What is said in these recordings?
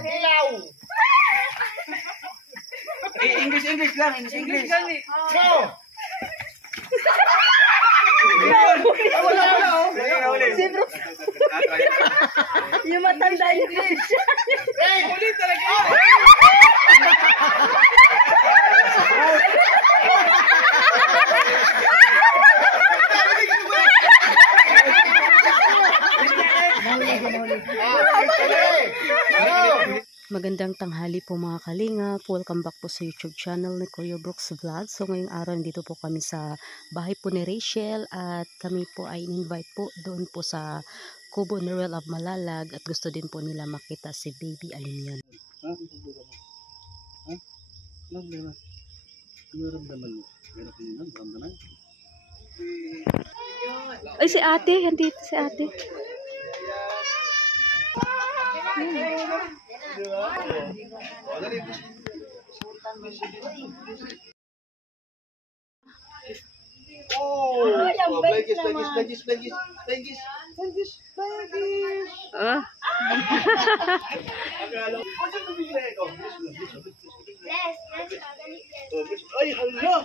Ilaw. English lang, English. Go. Yung matanda yung siya. Ulit talaga. Magandang tanghali po mga kalingap. Welcome back po sa YouTube channel ni Kuya Brooks Vlog. So ngayong araw dito po kami sa bahay po ni Rachel at kami po ay invite po doon po sa Kubo ni Ruel of Malalag at gusto din po nila makita si Baby Alimyon. Ay si ate, hindi si ate. Ay, hala!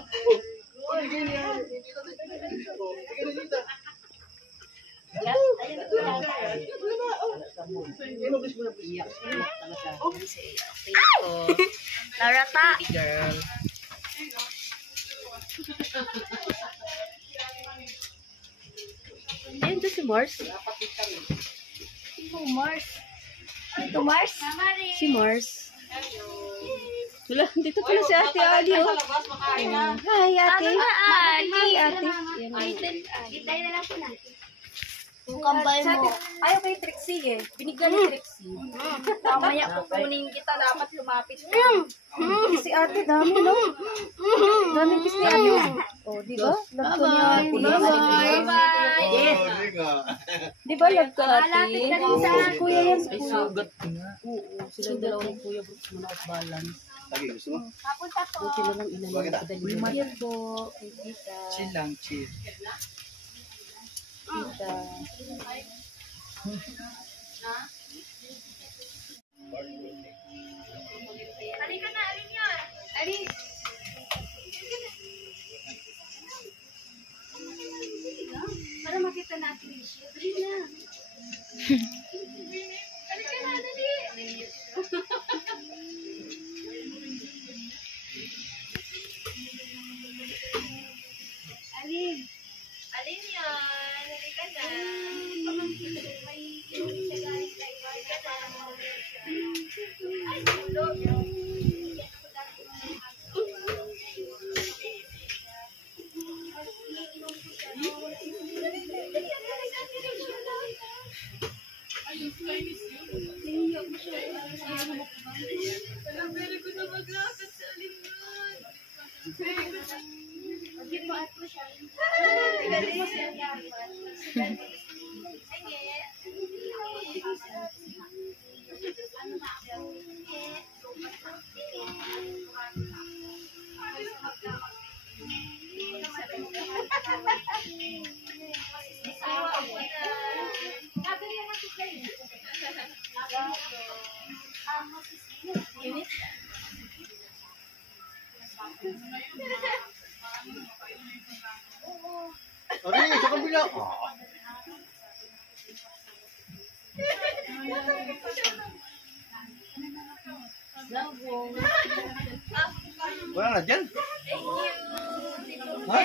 Larata. Girl. Ayun to si Mars. Ito Mars. Si Mars. Wala, dito pala si Ate Ali. Oh. Hi, Ate. Hi, Ate. Itay na lang po natin. Yung kambay mo. Ayaw kay Trixie eh. Binigyan ni Trixie. Mamaya kukunin kita. Dapat lumapit ka. Si Ate, dami, no? Daming kiss ni Ate. Oh, di ba? Love ko ni Ate. Di ba love ka, Ate? Malapit ka rin sa Kuya yan. Ay, sugat nga. Oo, silang dalawa ng Kuya Brooks mo na off-balance. Lagi, gusto mo? Papunta po. Buti na lang ilan na kadali. Chill po. Kay Tita. Chill lang, chill. Tita. Halika na. Alin yan? Alin. Para makita natin yung shoot. Dali na. Halika na. Dali. Alin. Alin yan. Halika na. May siya guys. Halika na. Ay, ulo. Ay, sa kabila. Wala na dyan. Ha?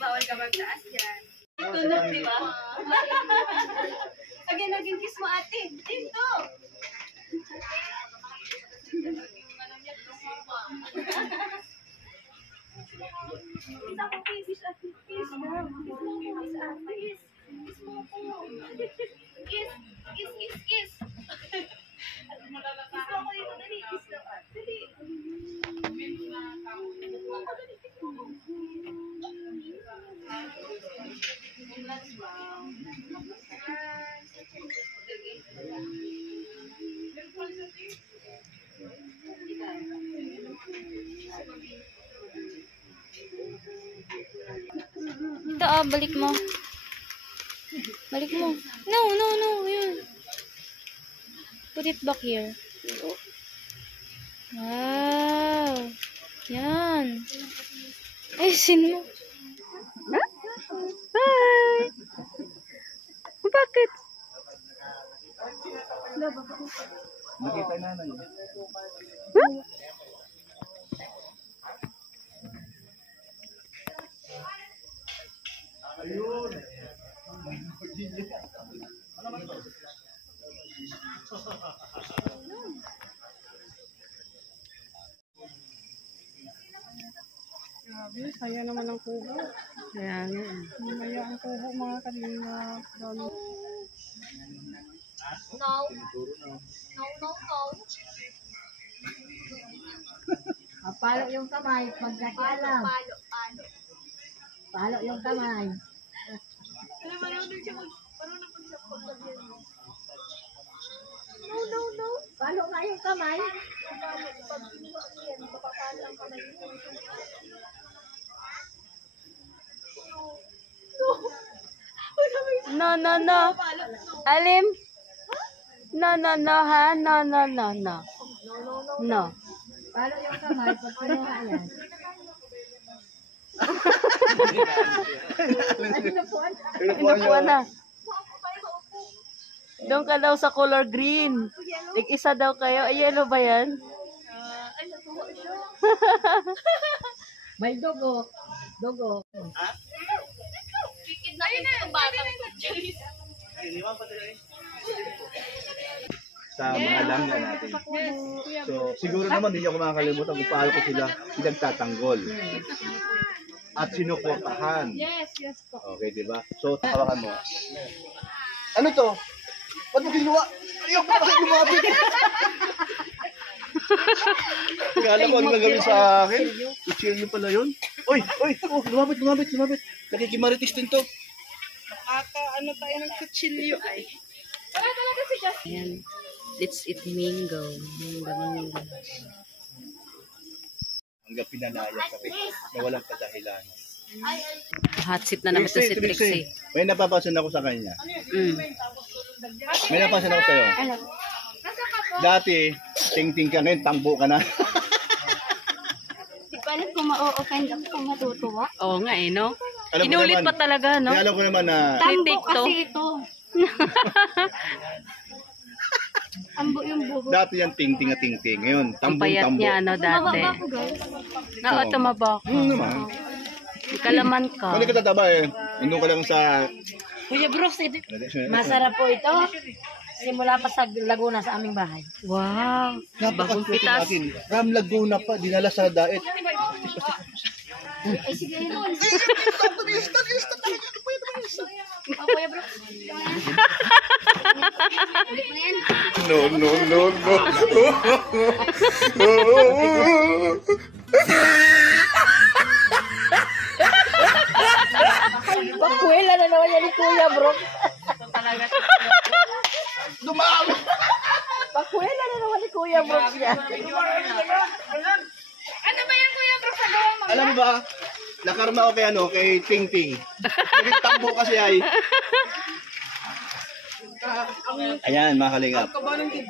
Bawal ka magtaas dyan. Tunog, di ba? Again, kiss mo ate. Dito. Isa ko kiss ate. Kiss mo. Kiss ate. Kiss mo po. Kiss. Kiss, kiss, kiss. Kiss mo ako dito. Dali. Kiss mo. Dali. balik mo. Balik mo. No, no, no. Yun. Put it back here. Wow. Yan. Ayusin mo. Bye. Bakit? Nakita na yun. Grabe, saya naman ang kubo. Kaya nga. Maya ang kubo mga kanina. Dami. No. No, no, no. Palo yung kamay, pagkakalam. Palo, palo. Palo yung kamay. Alam mo, marunong siya marunong po siya pagsabihan. No, no, no. Palo nga yung kamay. Palo, pag kinuha ko yan, mapapalo ang kamay ko. No, no, no. Alim? No, no, no, ha? No, no, no, no. No. Palo yung kamay, pag kinuha yan. Pinupuan na. Doon ka daw sa color green. Isa daw kayo. Ay, yellow ba yan? Ay, natuwa siya. May dugo. Dugo. Kikid na yun yung batang ko. Sa mga langga natin. So, siguro naman hindi ako makakalimutan kung paano ko sila pinagtatanggol. At sinuportahan. Yes, yes po. Okay, di ba? So, hawakan mo. Ano to? Ba't mo kinuha? Ayoko pa kayo lumapit. Kala ko ano nagawin sa akin. Kutsilyo pala yun. Uy, oh, lumapit. Nakikimaritis din to. Ata, ano tayo ng kutsilyo ay. Wala talaga si Justin. Ayan. Let's eat mango. Mango. Hanggang pinanaya sa rin na walang kadahilanan. Hot seat na naman ito si Trixie. May napapansin ako sa kanya. Mm. May napapansin ako sa'yo. Dati, ting-ting ka ngayon, tambo ka na. Di ko alam kung ma-offend ako kung matutuwa. Oo nga eh, no? Alam ko Inulit naman- pa talaga, no? Kaya alam ko naman na Tambo Take to. kasi ito. Tambo yung buho. dati yan ting-ting at ting-ting. Ngayon, Ang payat tambong-tambo. niya, no, dati. Mababa ko guys. Oo, tumaba ka. Naman. Kalaman ka. Kung ka tataba eh, inom ka lang sa... Kuya Brooks, masarap po ito. Simula pa sa Laguna sa aming bahay. Wow. Bagong pitas. Ram Laguna pa, dinala sa daet. Ay sige yun. Kuya bro. Ulit mo yan. No. Pakuela na naman yan ni Kuya Brooks. Dumami! Pakuela na naman ni Kuya Brooks yan. Ano ba yan, Kuya Bro? Sa gawa mo? Alam mo ba, nakarma ko kay ano, kay Ting Ting. Naging tambo kasi ay. Ayan, mga kalingap.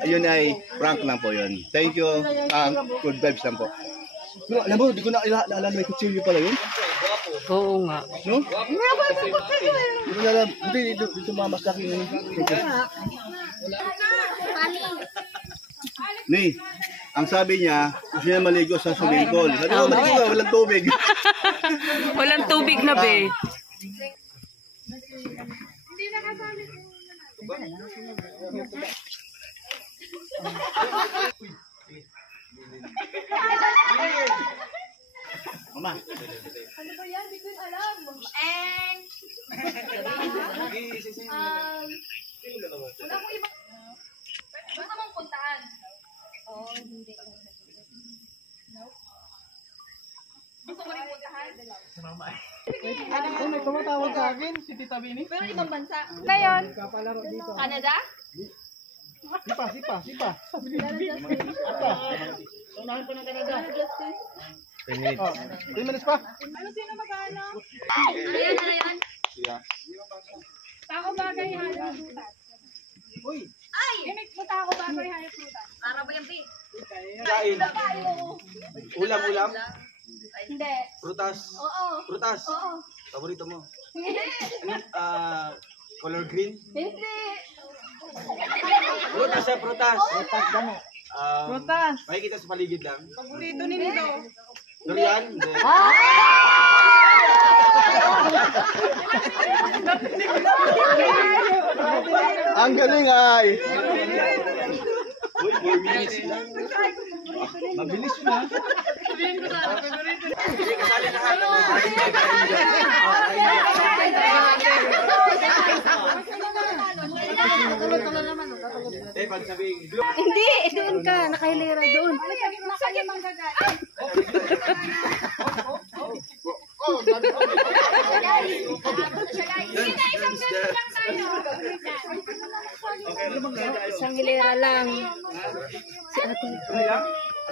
Ayun ay prank lang po yun. Thank you. Good vibes lang po. Pero alam mo, di ko na alam may kutsilyo pala yun. Oo nga. No? Hindi ko na alam. Hindi, dito mamas na akin. Ni, ang sabi niya, gusto niya maligo sa swimming pool. Sabi ko, maligo ka, walang tubig. Walang tubig na, be. Mama. Ano ba yan? Hindi ko yun alam. And... wala akong iba. Gusto mong puntaan? Oo, hindi. Gusto mo rin puntahan? Ano, may tumatawag sa akin, si Tita Bini. Pero ibang bansa. Ngayon? Kapalaro dito. Canada? Sipa. Unahan pa ng Canada. 10 minutes pa. Ano sino mag-ano? Ano yan? Tako bagay hayop prutas. Ay! May tako bagay hayop prutas. Para ba yung pin? Kain. Ulam. Hindi. Prutas. Oo. Prutas. Oo. Paborito mo. Hindi. Color green. Hindi. Prutas siya, prutas. Prutas. Makikita sa paligid lang. Paborito ni Nindo. Durian. Hindi. Ang galing ay. Uy, 4 minutes na. Mabilis na. Hindi, kasali na pag sabihin, Hindi, doon ka. Nakahilera doon. Masakit ang gagal. Sige na, isang ganun lang tayo. Isang hilera lang. Si ate.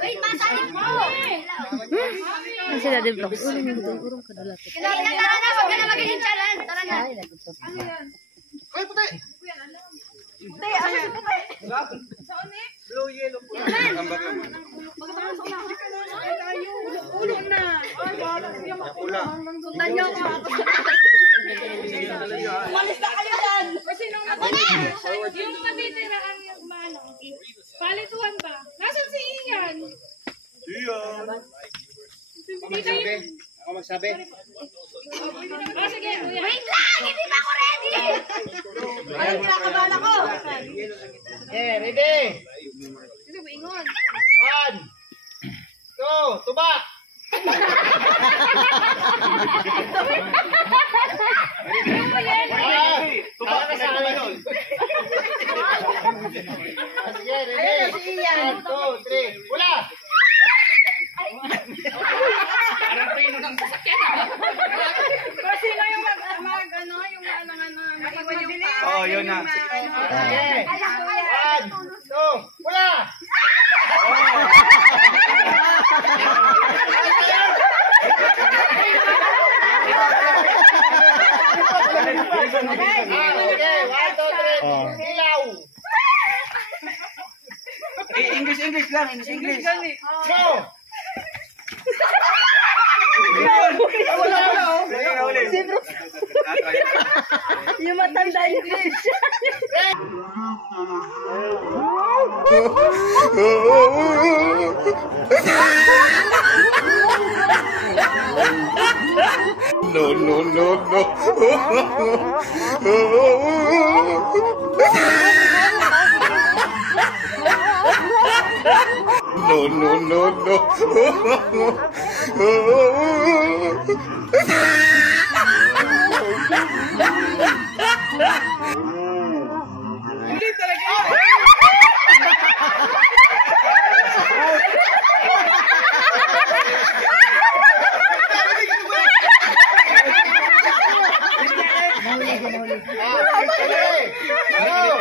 Wait, masalit mo. Ang sila din vlogs. Urong ka dalat. Tara na, wag ka na magiging challenge. Tara na. blue, yellow, pula. Ulo na. Pula. Sundan niyo ako. Malis na kayo dyan. Sinong ako na? Yung matitiraan yung mano. Palituan ba? Nasaan si Ian? Iyan. Dito yun. Ako magsabi. Oh, sige. Wait lang! Hindi pa ako ready! Ay, nakakabala ko! Okay, ready? Hindi mo ingon. 1, 2, tuba! Tuba ka sa akin. Sige, ready? 1, 2, 3, wala! Kasi na yung Oo, yun na. Okay. 1, 2, wala! Okay, 1, 2, 3. Ilaw! English lang. English. Go! Yung matanda English.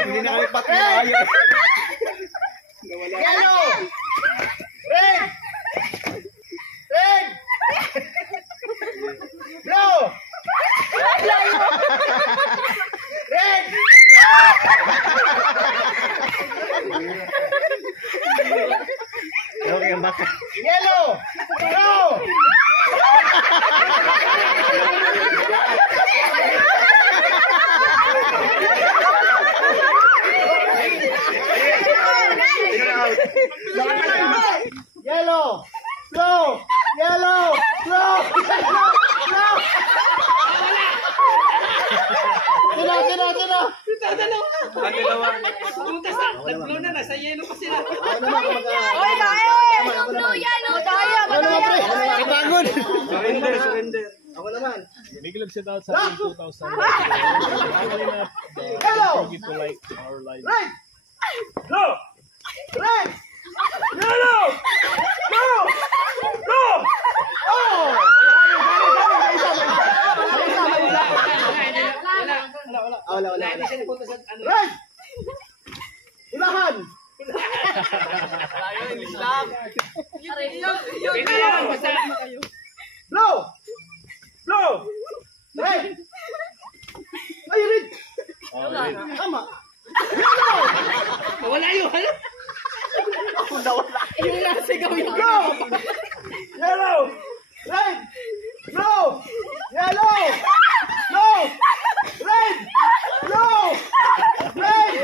Hindi na kami patnaya. Yellow! Red! Red! Blue! Red! Okay, ang baka. Yellow! Blue! Yellow! Blue! Yellow! Blue! Blue! Sino? Ang dalawa. Tatlo na, nasa yellow pa sila. Oy, tayo! Blue yan! Pagod! Surrender. Ako naman. Big love shout out sa ating 2,000. Hello! Forget to like our live. Red! Blue! Red! Yellow! Blue! Blue! Oh! Wala. Red! Ulahan! Blue! Blue! Red! Tama. Wala yun. Yung nasigaw yung Go! Yellow! Red! Blue! Yellow! Blue! Red! Blue! Red!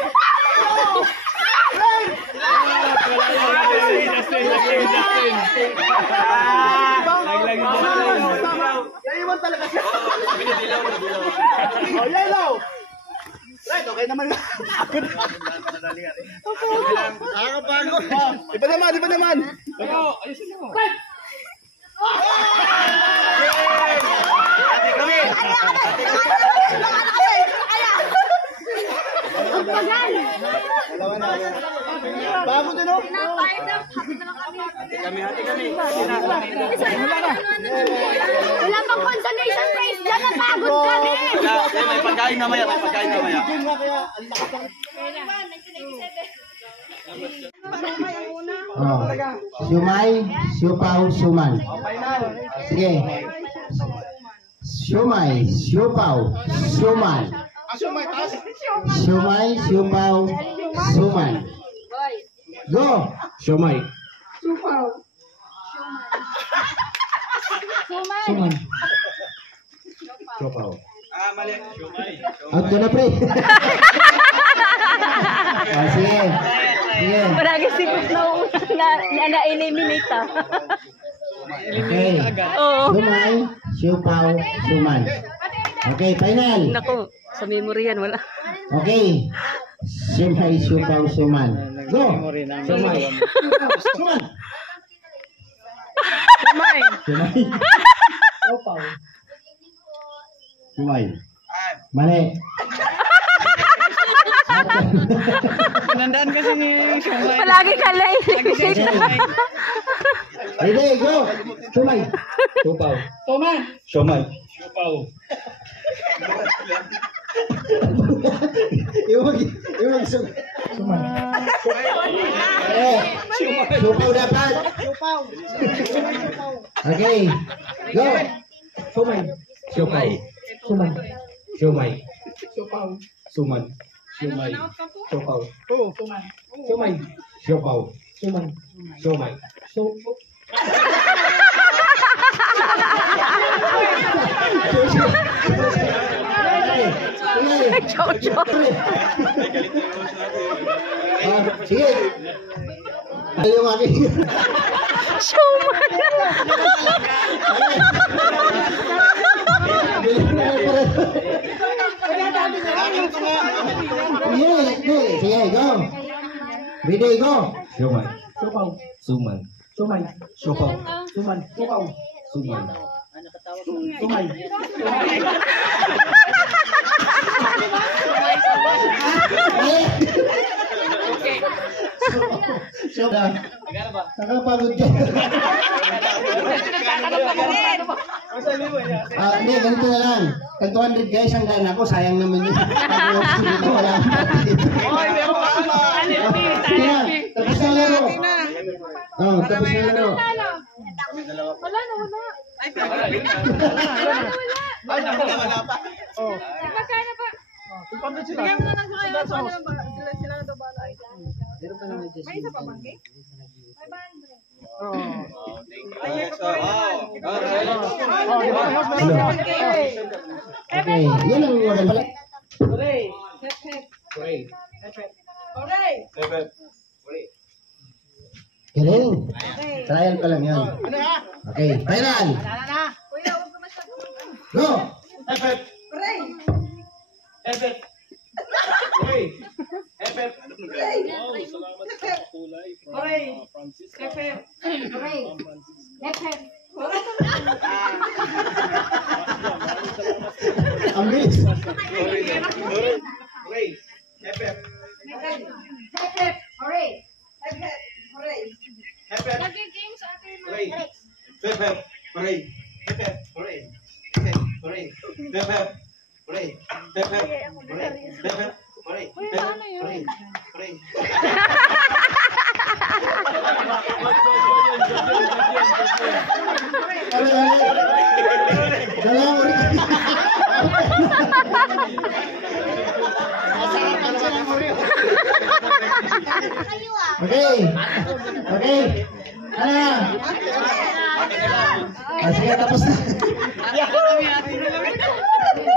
Blue! Red! Naiwan talaga siya. Oh, yellow! Red, okay naman. Nakakapagod. Iba naman, iba naman. Ate kami. Bago din, oh. Ate kami. Wala pang consolation prize dyan, napagod kami! May pagkain mamaya, may pagkain mamaya. Yun nga kaya, ang lakas ng... Oh. Siumay, siupaw, suman. Sige. Siumay, siupaw, suman. Siumay, siupaw, suman. Go! Siomay. Suman. Siopaw. Mali. Siomay. Out ka na, pre. Oh, sige. Sige. Marami si Put na eliminate ah. Okay. Oo. Sumay, siupaw, suman. Okay, final. Naku, sa memory yan, wala. Okay. Sumay, siupaw, suman. Go! Siomay. Suman! Sumay. Sumay. Sumay. Mali. Nandaan kasi ni Siomay. Palagi ka na eliminate. Ready, go! Sumay. Siopaw. Toman. Siomay. Siopaw. Iwag suman. Supaw dapat. Supaw. Okay. Go! Siomay. Siopaw. Suman. Siomay. Supaw. Suman. Siomay. Siopaw. Oo, Toman. Siomay. Siopaw. Suman. Siomay. Sige. Ayaw yung akin. Suman. Sige, go. Ready, go. Siomay. Supaw. Suman. Sumay. Siopaw. Suman. Supaw. Suman. Sumay. Nakapagod ka. Hindi, ganito na lang. Tag 200 guys, ang daan ako. Sayang naman yun. Dito, wala akong pati. Sige na, tapos na laro. Oh, tapos na laro. Wala na, wala. Ay, wala pa. Oh. Magkano pa? Pagpagod sila. Bigyan mo na lang sa kayo. Sila na daw bala. May isa pa bang cake? 500. Okay, yan ang wala pala. Hooray. Galing. Trial pa lang yun. Okay, final. Kuya, huwag ka masyado. Go! Wow, salamat sa kulay. Francis. Ang bilis. Nag-game sa atin. Dalawa ulit. Okay. Okay. Ano? Sige, tapos na.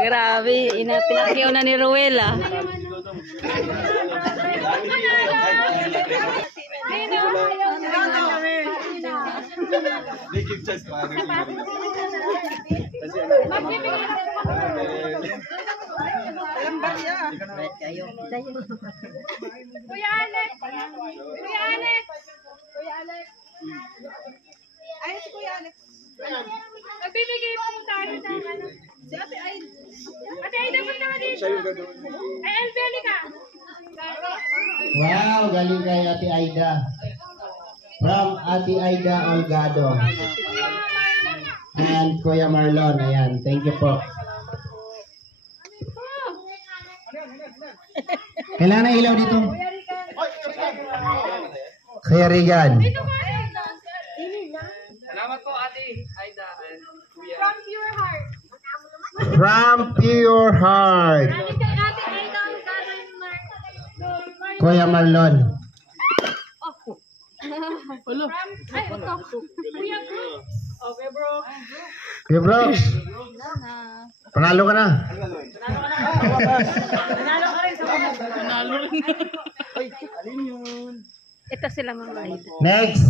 Grabe, pinakyaw na ni Rowella. Kuya Alex! Kuya Alex! Kuya Alex! Ay, si Kuya Alex. Magbibigay po tayo ng ano. Si Ate Aida. Ate Aida, punta ka dito. Ay, Elbeli ka. Wow, galing kay Ate Aida. From Ate Aida Olgado. And Kuya Marlon. Ayan, thank you po. Kailangan na ilaw dito. Kuya Regan. Salamat po, Ate Aida and Kuya. From pure heart. From pure heart. Ate Aida, ang gagawin mo. Kuya Marlon. Ay, ito. Kuya Brooks. Okay, bro. Kuya Brooks. Panalo ka na. Ito sila mga Aida. Next.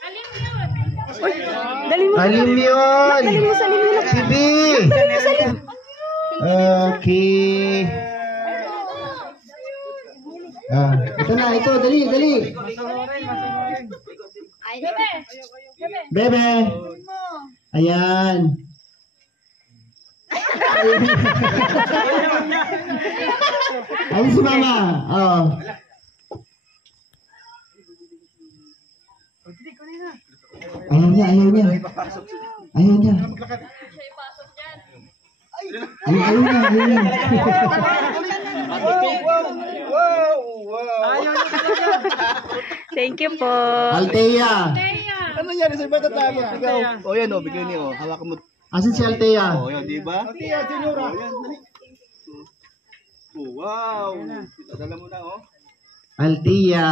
Alim yun. Dali mo. Alim yun. Dali mo sa alim. Bibi. Okay. Ito na, ito. Dali, dali. Bebe. Bebe. Ayan. Ayun si mama. Oh. Ayaw niya, ayaw niya. Ayaw niya. Ayaw niya, ayaw niya. Thank you po. Althea. Ano nangyari sa iba tatama? Ikaw. O yan o, bigyan niyo. Hawakan mo. Asan si Althea? O yan, di ba? Althea, Senora. O yan, dali. Oh, wow. Dala mo na o. Althea.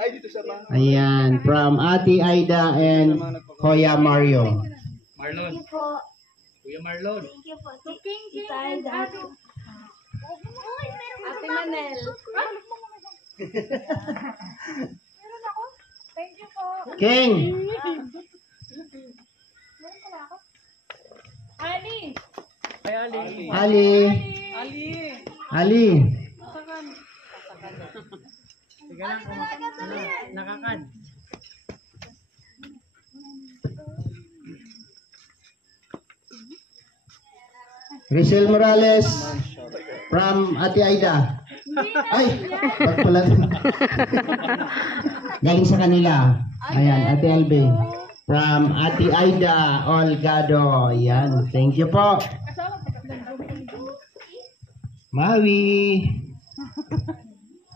Ay, dito sa ba? Ayan, from Ate Aida and Kuya Mario. Marlon. Kuya Marlon. King and Ate. Ate Manel. Meron ako. Thank you po. King. Ali. Ali. Ali. Nakakad. Rizal Morales from Ate Aida. Ay, wag pala. Galing sa kanila. Ayan, Ate Albe. From Ate Aida Olgado. Ayan, thank you po. Maui.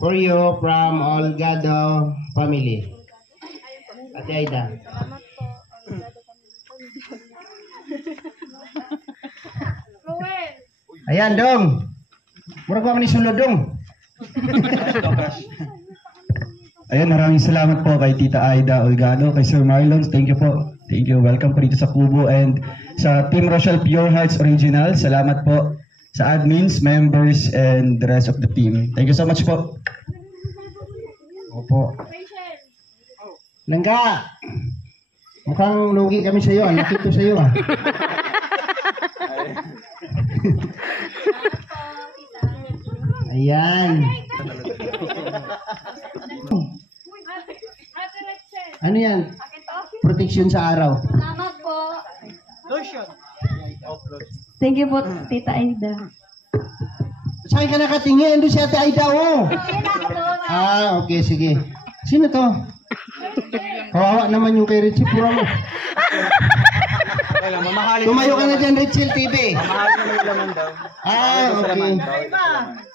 For you from Olgado family. Ate Aida. Ayan, Dong. Murag pa man isulod, Dong. Ayan, maraming salamat po kay Tita Aida Olgado, kay Sir Marlon. Thank you po. Thank you. Welcome po dito sa Kubo and sa Team Rochelle Pure Hearts Original. Salamat po sa admins, members, and the rest of the team. Thank you so much po. Opo. Langga. Mukhang lugi kami sa iyo. Nakita sa iyo. Ayan. Ano yan? Protection sa araw. Salamat po. Lotion. Thank you po, Tita Aida. Saan ka nakatingin? Doon si Ate Aida, oh. Okay, sige. Sino to? Kawawa naman yung kay Richie Puro mo. Tumayo ka na dyan, Richie TV. Okay.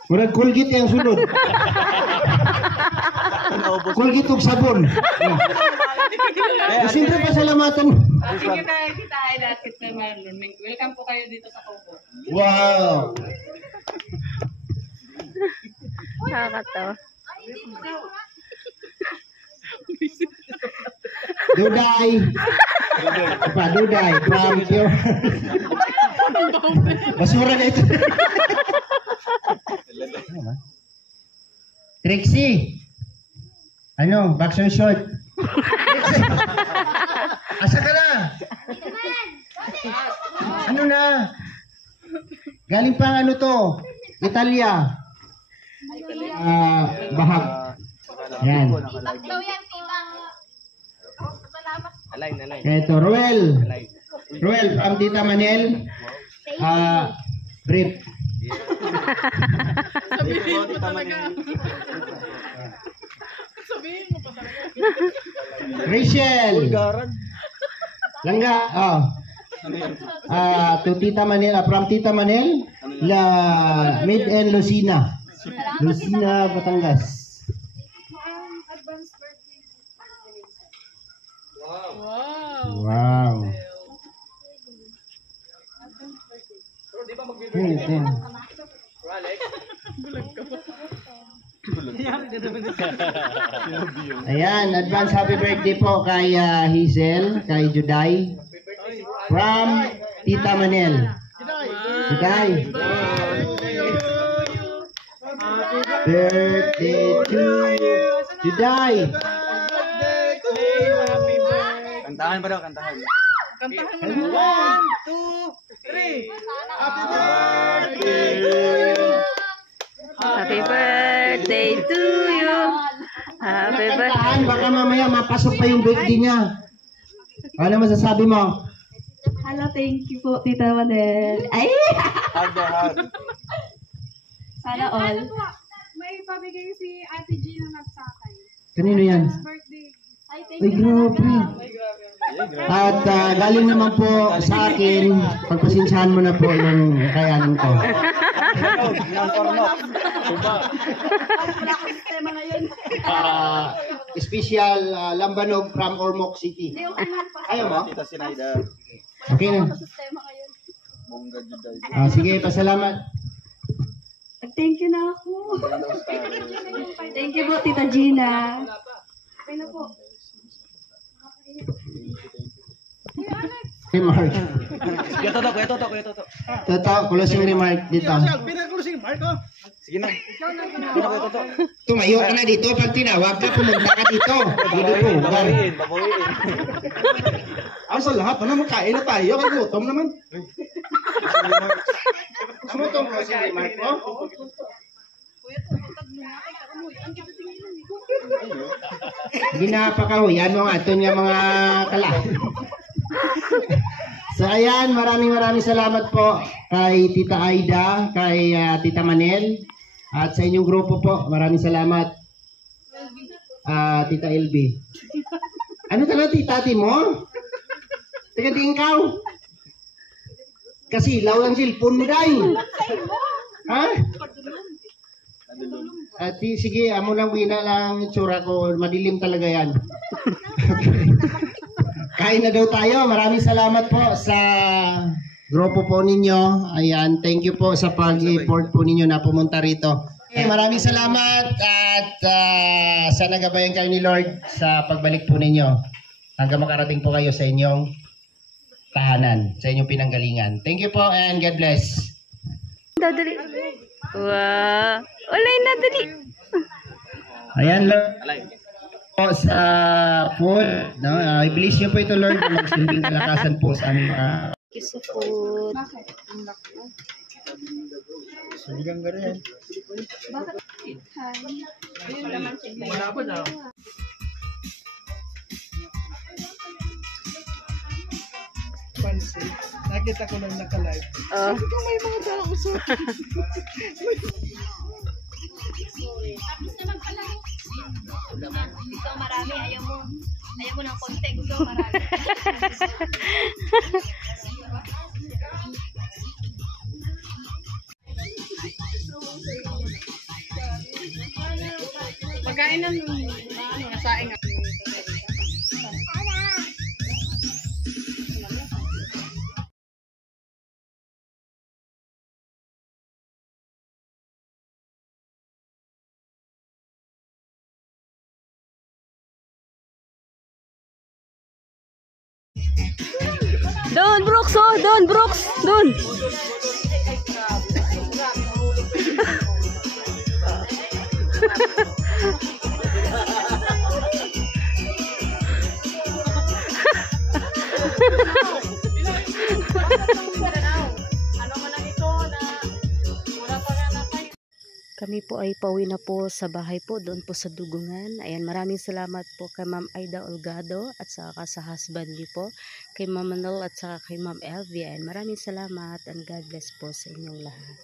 Murag Colgate yung sunod. Colgate og sabon. Siyempre pasalamatan. Thank you kay Tita Aida at Tita Marlon. Welcome po kayo dito sa Kubo. Wow. Nakakatawa. Duday. Pa, Duday. From Pure. Basura na ito. Trixie. Ano? Boxer short. Asa ka na? Ano na? Galing pang ano to? Italia. Bahag. Yan. Daw yan, tita. Salamat. Ito, Ruel. Ruel, from Tita Manel. Brief. Rachel. Langga. To Tita Manel, from Tita Manel, La Mid and Lucina. Lucina, Batangas. Wow. Ayan, advance happy birthday po kay Hazel, kay Juday. From Tita Manel. Juday. Birthday to Juday. Kantahan pa daw, kantahan. Kantahan mo na. 1, 2, 3. Happy birthday to you. Happy birthday to you. Happy birthday. Kantahan, baka mamaya mapasok pa yung birthday niya. Ano masasabi mo? Hala, thank you po, Tita Manel. Ay! Hug the hug. Sana all. May pabigay si Ate Gina nagsakay. Kanino yan? Birthday. Ay, thank Ay, you. grabe. At galing naman po sa akin, pagpasensyahan mo na po yung kakayanan ko. Special lambanog from Ormoc City. Ayaw mo? Tita Sinaida. Okay na. Bongga Juday. Sige, pasalamat. Thank you na ako. Thank you po, Tita Gina. Okay na po. Remark. Kuya Toto. Toto, closing remark dito. Pinag-closing mark ko. Sige na. Kuya Toto. Tumayo ka na dito. Pag tinawag ka, pumunta ka dito. Dito po. Babawiin. Ang sa lahat, ano magkain na tayo? Kagutom naman. Ano itong closing remark mo? Ginapakahuyan mo nga ito niya mga kala. So ayan, maraming salamat po kay Tita Aida, kay Tita Manel, at sa inyong grupo po. Maraming salamat. Tita LB. Ano talaga tita mo? Teka di ikaw. Kasi ilaw lang silpon mo dahil. Ha? At sige, amo lang wina lang itsura ko. Madilim talaga yan. Kain na daw tayo. Maraming salamat po sa grupo po ninyo. Ayan, thank you po sa pag-effort po ninyo na pumunta rito. Maraming salamat at sana gabayan kayo ni Lord sa pagbalik po ninyo hanggang makarating po kayo sa inyong tahanan, sa inyong pinanggalingan. Thank you po and God bless. Dadali. Wow. Ulay na dali. Ayan, Lord. Po sa food. No? I-bless niyo po ito, Lord, na magsilbing kalakasan po sa aming Kiss sa food. Saligang ka rin. Pansin. Nakita ko lang naka-live. Oh. Sabi ko may mga tao usap. Gusto marami, ayaw mo ng konti, gusto marami. Pagkain ng nasaing. Doon, Brooks, oh. Doon, Brooks. Doon. Kami po ay pauwi na po sa bahay po, doon po sa Dugungan. Ayan, maraming salamat po kay Ma'am Aida Olgado at saka sa husband niyo po, kay Ma'am Manol at saka kay Ma'am Elvie. Ayan, maraming salamat and God bless po sa inyong lahat.